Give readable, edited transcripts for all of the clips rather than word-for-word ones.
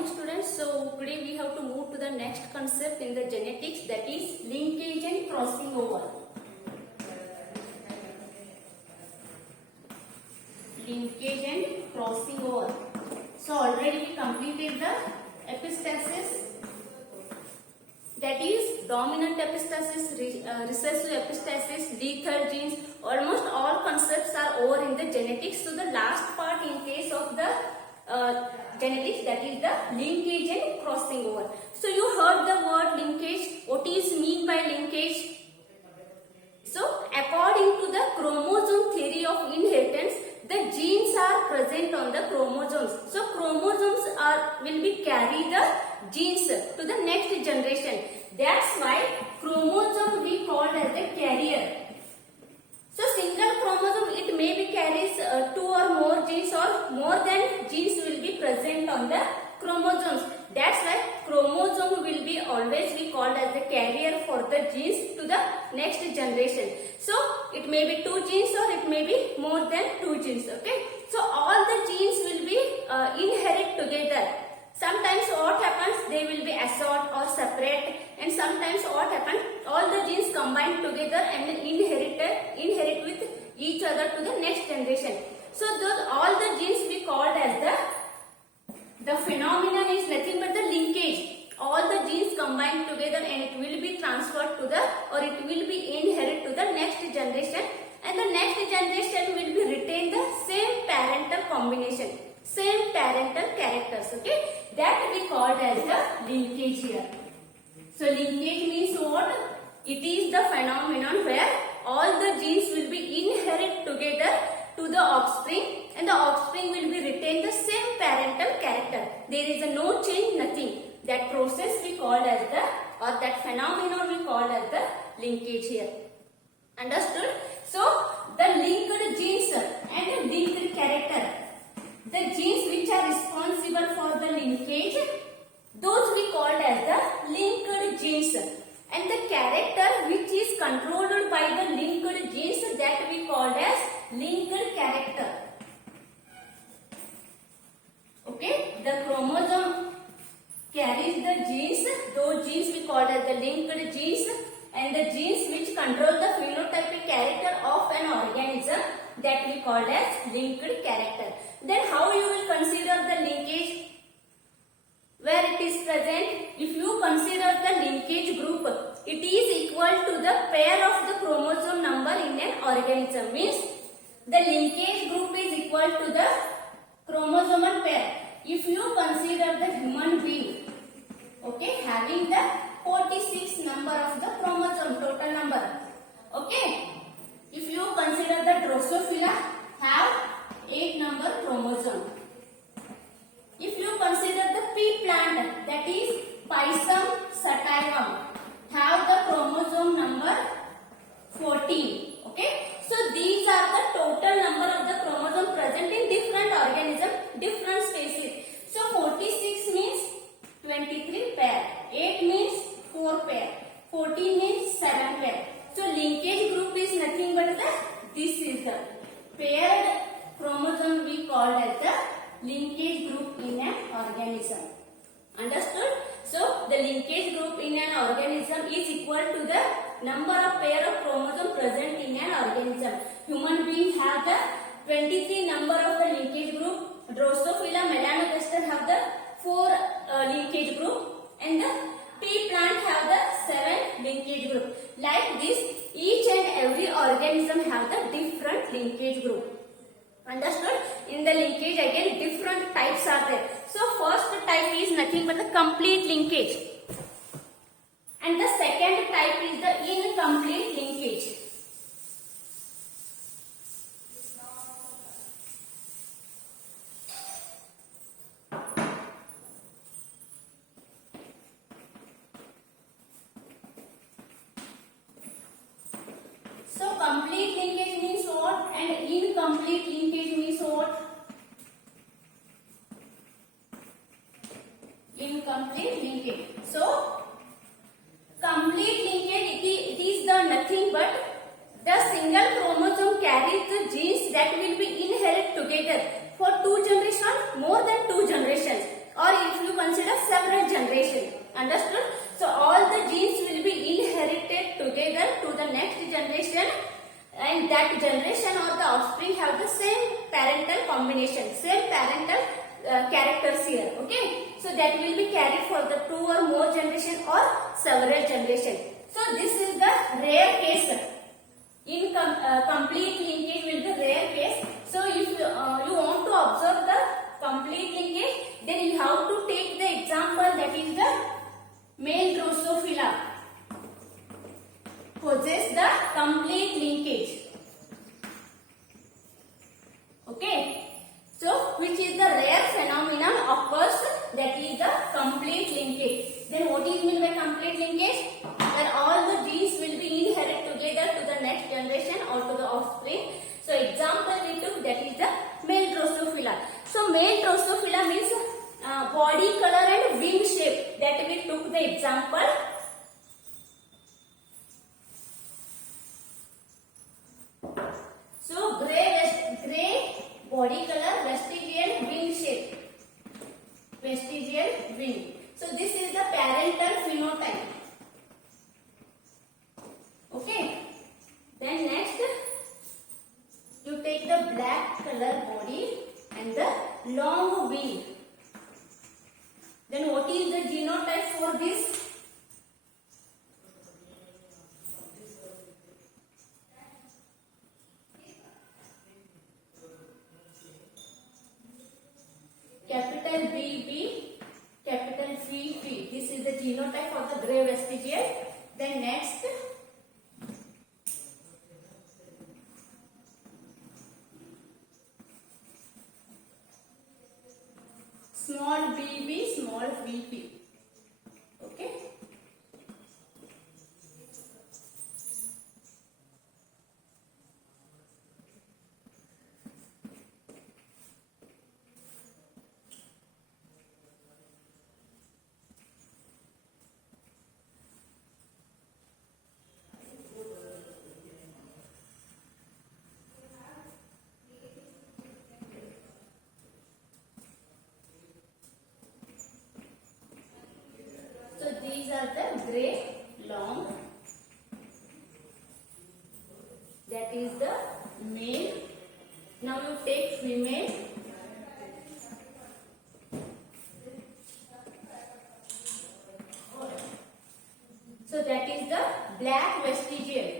morning students. So today we have to move to the next concept in the genetics, that is linkage and crossing over. Linkage and crossing over. So already we completed the epistasis, that is dominant epistasis, recessive epistasis, lethal genes. Almost all concepts are over in the genetics. So the last part in case of the genetics, that is the linkage and crossing over. So you heard the word linkage. What is mean by linkage? So according to the chromosome theory of inheritance, the genes are present on the chromosomes. So chromosomes will be carry the genes to the next generation. That's why chromosome we called as the carrier. So single chromosome, it may be carries 2 or more genes, or more than genes will be present on the chromosomes. That's why chromosome will be always be called as the carrier for the genes to the next generation. So it may be 2 genes or it may be more than 2 genes. Okay. So all the genes will be inherit together. Sometimes what happens, they will be assort or separate, and sometimes what happens, all the genes combine together and inherit with each other to the next generation. So those all the genes we called as the phenomenon is nothing but the linkage. All the genes combine together and it will be transferred to the, or it will be inherit to the next generation, and the next generation will be retain the same parental combination, same parental characters. Okay, that we called as the linkage here. So linkage means what? It is the phenomenon where all the genes will be inherit together to the offspring, and the offspring will be retain the same parental character. There is a no change, nothing. That process we called as the, or that phenomenon we called as the linkage here. Understood? So the linked genes and the linked character, the genes which are responsible for the linkage, those we called as the linked genes, and the character which is controlled by the linked genes, that we called as linked character. Okay, the chromosome carries the genes, those genes we called as the linked genes, and the genes which control the phenotypic character of an organism, that we called as linked character. Then how you will consider the linkage? Where it is present, if you consider the linkage group, it is equal to the pair of the chromosome number in an organism. Means the linkage group is equal to the chromosomal pair. If you consider the human being, okay, having the 46 number of the chromosome, total number. Okay, if you consider the Drosophila have 8 number chromosome. If you consider the pea plant, that is Pisum sativum, have the chromosome number 14. Okay, so these are the total number of the chromosome present in different organism, different species. So 46 means 23 pair, 8 means 4 pair, 14 means 7 pair. So linkage group is nothing but this is the paired chromosome we called as the linkage group in an organism. Understood? So the linkage group in an organism is equal to the number of pair of chromosome present in an organism. Human beings have the 23 number of the linkage group. Drosophila melanogaster have the 4 linkage group, and the pea plant have the 7 linkage group. Like this, each and every organism have the different linkage group. Understood? In the linkage again different types are there. So first type is nothing but the complete linkage, and the second type is the incomplete linkage. So complete linkage means what, and incomplete linkage means what? Incomplete linkage. So complete linkage, it is the nothing but the single chromosome carries the genes that will be inherit together for 2 generations, more than 2 generations. Or if you consider combination, same parental characters here. Okay, so that will be carried for the 2 or more generation or several generation. So this is the rare case. Complete linkage will be rare case. So if you want to observe the complete linkage, then you have to take the example, that is the male Drosophila possess the complete linkage. Okay, so which is the rare phenomenon occurs, that is the complete linkage. Then what is meant by complete linkage? That all the genes will be inherited together to the next generation or to the offspring. So example we took, that is the male Drosophila. So male Drosophila means body color and wing shape, that we took the example. So gray body color, vestigial wing shape, vestigial wing. So this is the parental phenotype. Okay. Then next, you take the black color body and the long wing. Then what is the genotype for this? Capital BB, capital VP. This is the genotype of the gray vestigial. Then next, small bb, small vp. Okay. These are the gray long, that is the male. Now you take female. So that is the black vestigial.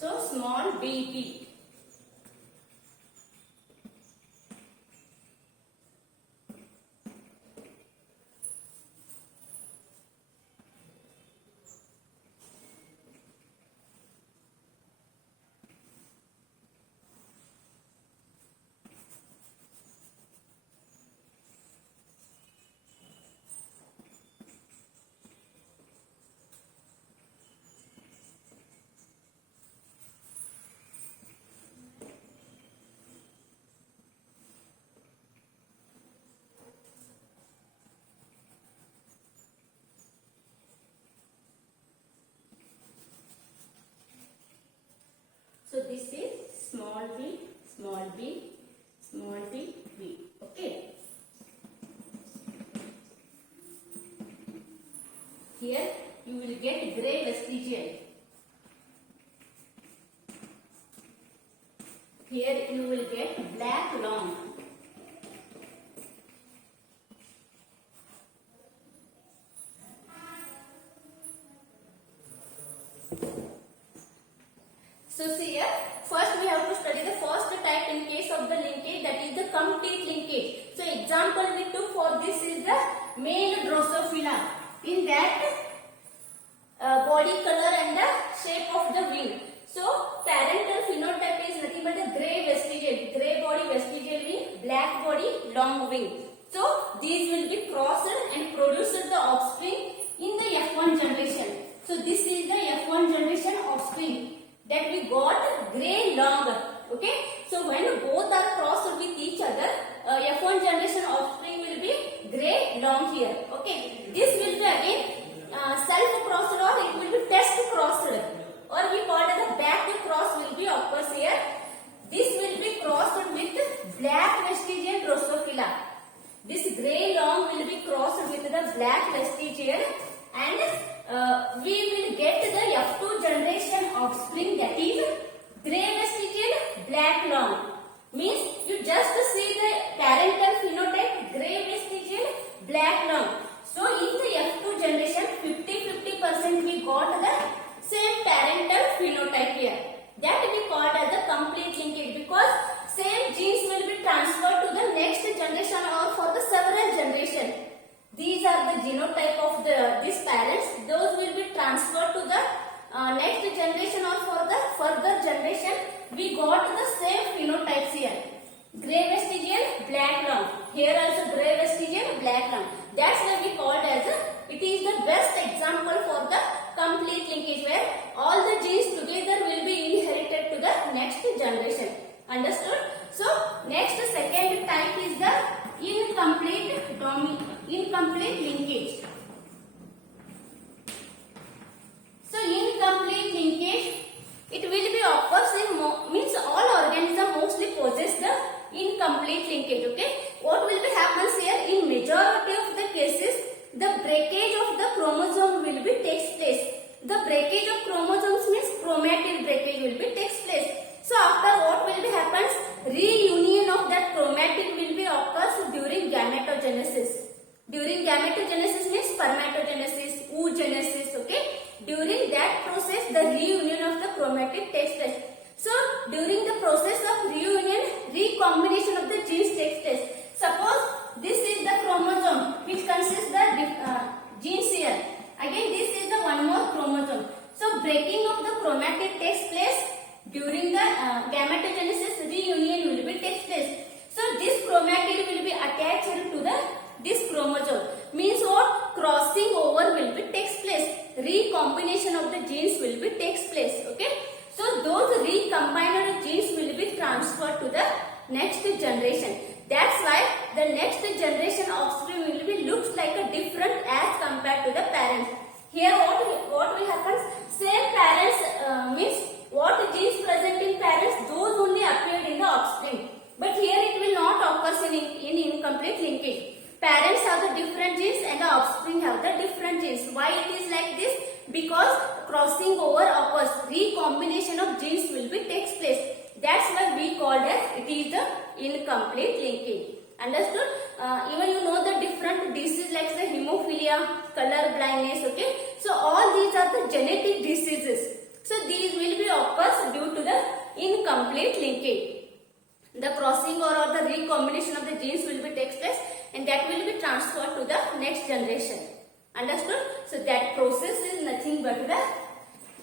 So small bt. So this is small b, small b, small b, b. Okay. Here you will get gray vestigial. Here you will get black long. So see here, first we have to study the first type in case of the linkage, that is the complete linkage. So example we took for this is the male Drosophila. In that body color and the shape of the wing. So parental phenotype is nothing but a gray vestigial, gray body vestigial wing, black body long wing. So these will be crossed and produce the offspring in the F1 generation. So this is the F1 generation offspring that we got gray long. Okay, so when both are crossed with each other, F1 generation offspring will be gray long here. Okay, this will be again self crossed or it will be test crossed, or we call it the back cross will be occurs here. This will be crossed with black vestigial Drosophila. This gray long will be crossed with the black vestigial, and we will get the F2 generation offspring, that is gray vestigial, black long. Means you just see the parental phenotype, gray vestigial, black long. So in the F2 generation, 50% we got the same parental phenotype here. That we called as the complete linkage, because same genes will be transferred to the next generation or for the several generation. These are the genotype of these parents. Those will be transferred to the next generation or for the further generation. We got the same phenotypes here. Gray vestigial, black long. Here also gray vestigial, black long. That's why we called as it is the best example for the complete linkage, where all the genes together will be inherited to the next generation. Understood? So next second type is the incomplete linkage. So incomplete linkage, it will be occurs in means all organisms mostly possess the incomplete linkage. Okay, what will be happens here, in majority of the cases the breakage of the chromosome will be takes place. The breakage of chromosomes means chromatid breakage will be takes place. So after what will be happens, reunion of that chromatid will be occurs during gametogenesis. During gametogenesis means spermatogenesis, oogenesis. Okay, during that process the reunion of the chromatid takes place. So during the process of reunion, recombination of the genes takes place. Suppose this is the chromosome which consists the genes here. Again this is the one more chromosome. So breaking of the chromatid takes place during the gametogenesis, reunion will be takes place. So this chromatid will be attached to this chromosome. Means what? Crossing over will be takes place. Recombination of the genes will be takes place. Okay. So those recombined genes will be transferred to the next generation. That's why the next generation offspring will be looks like a different as compared to the parents. Here what will happen? Same parents means what genes present in parents, those only appeared in the offspring. But here it will not occur in incomplete linkage. Parents have the different genes and the offspring have the different genes. Why it is like this? Because crossing over occurs, recombination of genes will be takes place. That's why we called it is the incomplete linkage. Understood? Even you know the different diseases like the hemophilia, color blindness. Okay. So all these are the genetic diseases. So these will be occurs due to the incomplete linkage. The crossing or the recombination of the genes will be takes place, and that will be transferred to the next generation. Understood? So that process is nothing but the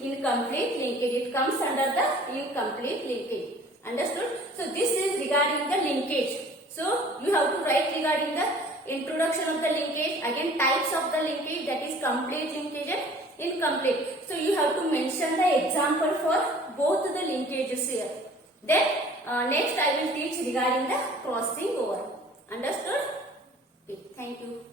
incomplete linkage. It comes under the incomplete linkage. Understood? So this is regarding the linkage. So you have to write regarding the introduction of the linkage, again types of the linkage, that is complete linkage and incomplete. So you have to mention the example for both the linkages here. Then next I will teach regarding the crossing over. Understood? Okay, thank you.